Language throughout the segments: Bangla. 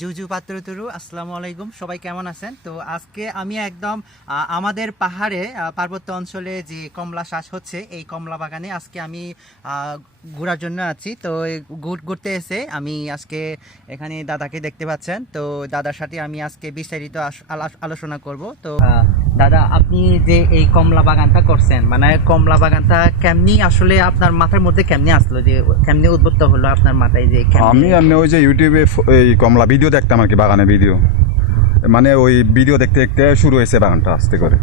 জুজু পাত্রতুরু আসসালামু আলাইকুম, সবাই কেমন আছেন? তো আজকে আমি একদম আমাদের পাহাড়ে পার্বত্য অঞ্চলে যে কমলা চাষ হচ্ছে এই কমলা বাগানে আজকে আমি ঘোরার জন্য আছি। তো ঘুরতে এসে আমি আজকে এখানে দাদাকে দেখতে পাচ্ছেন। তো দাদার সাথে আমি আজকে বিস্তারিত আলোচনা করব। তো দাদা, আপনি যে এই কমলা বাগানটা করছেন, মানে কমলা বাগানটা কেমনি আসলে আপনার মাথার মধ্যে কেমনি আসলো, যে কেমনি উদ্বুদ্ধ হলো আপনার মাথায় যে আমি ওই যে ইউটিউবে এই কমলা ভিডিও দেখতাম আর কি, বাগানে ভিডিও, মানে ওই ভিডিও দেখতে দেখতে শুরু হয়েছে বাগানটা আস্তে করে।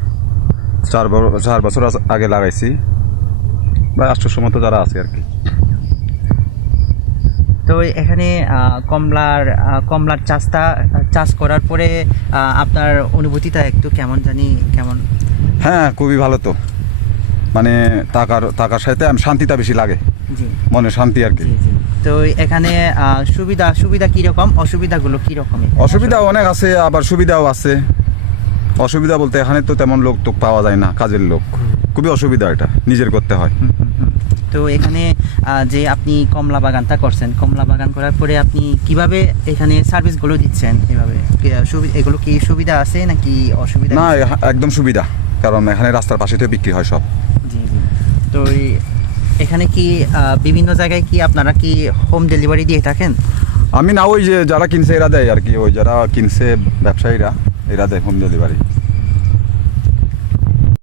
4 বছর আগে লাগাইছি, বা 800 মতো যারা আছে আর কি। তো এখানে কমলার চাষ করার পরে আপনার অনুভূতিটা একটু কেমন? হ্যাঁ, খুবই ভালো। তো মানে টাকার সাথে আমি শান্তিটা বেশি লাগে, জি, মনে শান্তি আর কি। জি জি। তো এখানে সুবিধা কীরকম, অসুবিধাগুলো কীরকম? অসুবিধা অনেক আছে, আবার সুবিধাও আছে। অসুবিধা বলতে এখানে তো তেমন লোক তো পাওয়া যায় না, কাজের লোক। খুবই অসুবিধা, এটা নিজের করতে হয়। তো এখানে যে আপনি কমলা বাগানটা করছেন, কমলা বাগান করার পরে আপনি কিভাবে এখানে সার্ভিসগুলো দিচ্ছেন? এগুলো কি সুবিধা আছে নাকি অসুবিধা? না, একদম সুবিধা, কারণ এখানে রাস্তার পাশে তো বিক্রি হয় সব। জি জি। তো এখানে কি বিভিন্ন জায়গায় কি আপনারা কি হোম ডেলিভারি দিয়ে থাকেন? আমি না, ওই যে যারা কিনছে এরা দেয় আর কি, ওই যারা কিনছে ব্যবসায়ীরা এরা দেয় হোম ডেলিভারি।